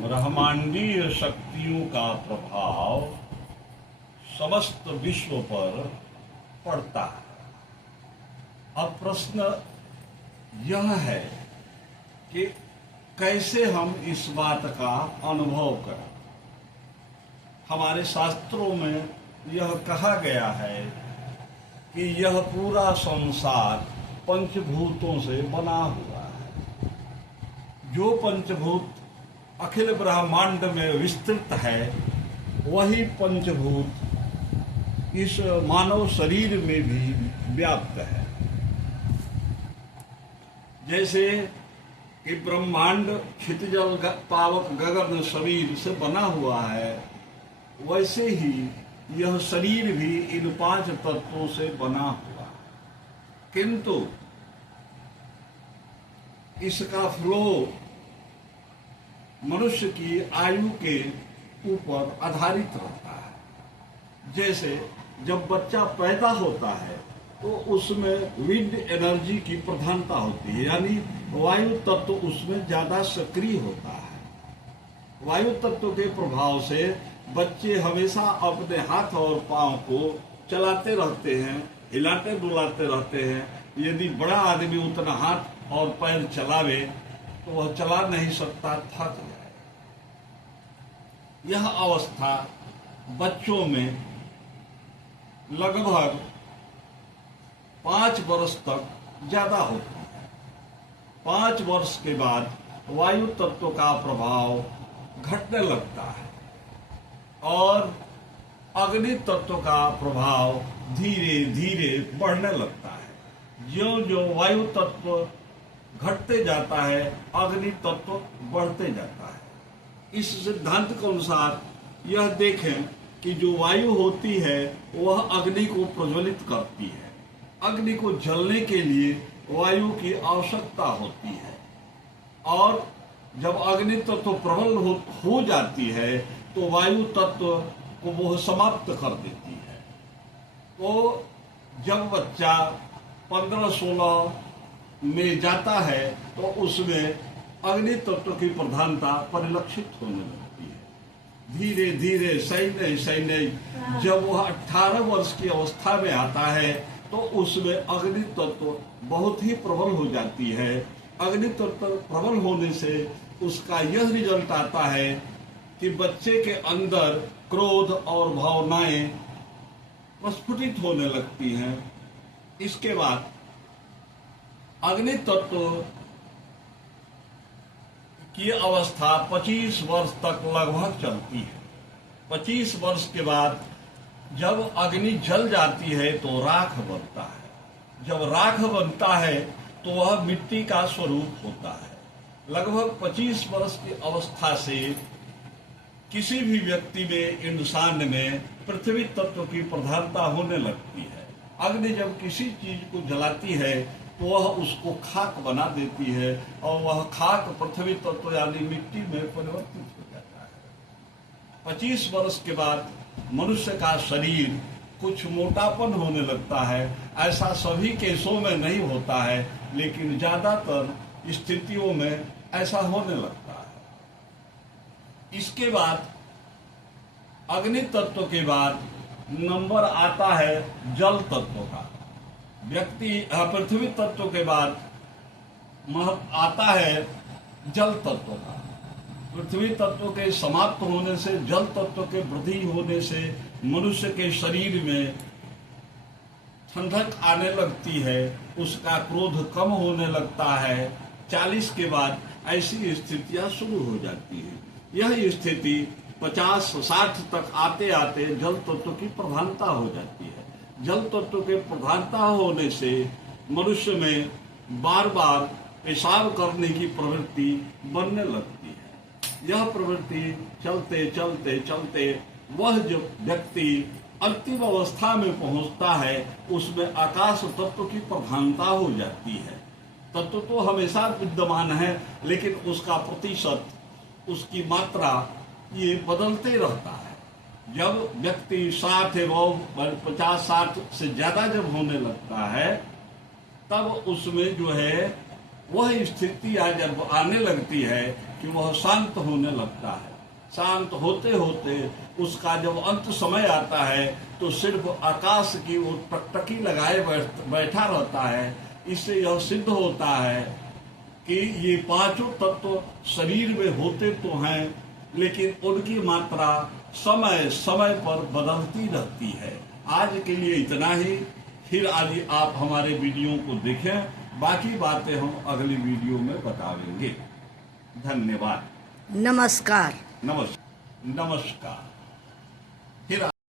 ब्रह्मांडीय शक्तियों का प्रभाव समस्त विश्व पर पड़ता है। अब प्रश्न यह है कि कैसे हम इस बात का अनुभव करें। हमारे शास्त्रों में यह कहा गया है कि यह पूरा संसार पंचभूतों से बना हुआ है। जो पंचभूत अखिल ब्रह्मांड में विस्तृत है, वही पंचभूत इस मानव शरीर में भी व्याप्त है। जैसे कि ब्रह्मांड क्षितिजल पावक गगन शरीर से बना हुआ है, वैसे ही यह शरीर भी इन 5 तत्वों से बना हुआ है। किंतु इसका फ्लो मनुष्य की आयु के ऊपर आधारित रहता है। जैसे जब बच्चा पैदा होता है तो उसमें विंड एनर्जी की प्रधानता होती है, यानी वायु तत्व उसमें ज्यादा सक्रिय होता है। वायु तत्व के प्रभाव से बच्चे हमेशा अपने हाथ और पांव को चलाते रहते हैं, हिलाते डुलाते रहते हैं। यदि बड़ा आदमी उतना हाथ और पैर चलावे तो वह चला नहीं सकता, थक जाए। यह अवस्था बच्चों में लगभग 5 वर्ष तक ज्यादा होती है। 5 वर्ष के बाद वायु तत्व का प्रभाव घटने लगता है और अग्नि तत्व का प्रभाव धीरे धीरे बढ़ने लगता है। जो जो वायु तत्व घटते जाता है, अग्नि तत्व बढ़ते जाता है। इस सिद्धांत के अनुसार यह देखें कि जो वायु होती है वह अग्नि को प्रज्वलित करती है। अग्नि को जलने के लिए वायु की आवश्यकता होती है, और जब अग्नि तत्व प्रबल हो जाती है तो वायु तत्व को वह समाप्त कर देती है। तो जब बच्चा 15-16 में जाता है तो उसमें अग्नि तत्व की प्रधानता परिलक्षित होने लगती है। धीरे धीरे सही जब वह 18 वर्ष की अवस्था में आता है तो उसमें अग्नि तत्व बहुत ही प्रबल हो जाती है। अग्नि तत्व प्रबल होने से उसका यह रिजल्ट आता है कि बच्चे के अंदर क्रोध और भावनाएं प्रस्फुटित होने लगती हैं। इसके बाद अग्नि तत्व की अवस्था 25 वर्ष तक लगभग चलती है। 25 वर्ष के बाद जब अग्नि जल जाती है तो राख बनता है। जब राख बनता है तो वह मिट्टी का स्वरूप होता है। लगभग 25 वर्ष की अवस्था से किसी भी व्यक्ति में, इंसान में पृथ्वी तत्व की प्रधानता होने लगती है। अग्नि जब किसी चीज को जलाती है तो वह उसको खाक बना देती है और वह खाक पृथ्वी तत्व यानी मिट्टी में परिवर्तित हो जाता है। 25 वर्ष के बाद मनुष्य का शरीर कुछ मोटापन होने लगता है। ऐसा सभी केसों में नहीं होता है, लेकिन ज्यादातर स्थितियों में ऐसा होने लगता है। इसके बाद अग्नि तत्व के बाद नंबर आता है जल तत्व का। पृथ्वी तत्व के बाद आता है जल तत्व का। पृथ्वी तत्व के समाप्त होने से, जल तत्व के वृद्धि होने से मनुष्य के शरीर में ठंडक आने लगती है, उसका क्रोध कम होने लगता है। 40 के बाद ऐसी स्थितियां शुरू हो जाती है। यह स्थिति 50-60 तक आते आते जल तत्व की प्रधानता हो जाती है। जल तत्व के प्रधानता होने से मनुष्य में बार बार पेशाब करने की प्रवृत्ति बनने लगती है। यह प्रवृत्ति चलते चलते चलते वह जो व्यक्ति अंतिम अवस्था में पहुंचता है उसमें आकाश तत्व की प्रधानता हो जाती है। तत्व तो हमेशा विद्यमान है, लेकिन उसका प्रतिशत, उसकी मात्रा ये बदलते रहता है। जब व्यक्ति 60 एवं 50-60 से ज्यादा जब होने लगता है तब उसमें जो है वह स्थिति आज जब आने लगती है कि वह शांत होने लगता है। शांत होते होते उसका जब अंत समय आता है तो सिर्फ आकाश की वो टकटकी लगाए बैठा रहता है। इससे यह सिद्ध होता है कि ये पांचों तत्व शरीर में होते तो हैं, लेकिन उनकी मात्रा समय समय पर बदलती रहती है। आज के लिए इतना ही। फिर आज आप हमारे वीडियो को देखें, बाकी बातें हम अगली वीडियो में बताएंगे। धन्यवाद। नमस्कार। नमस्कार।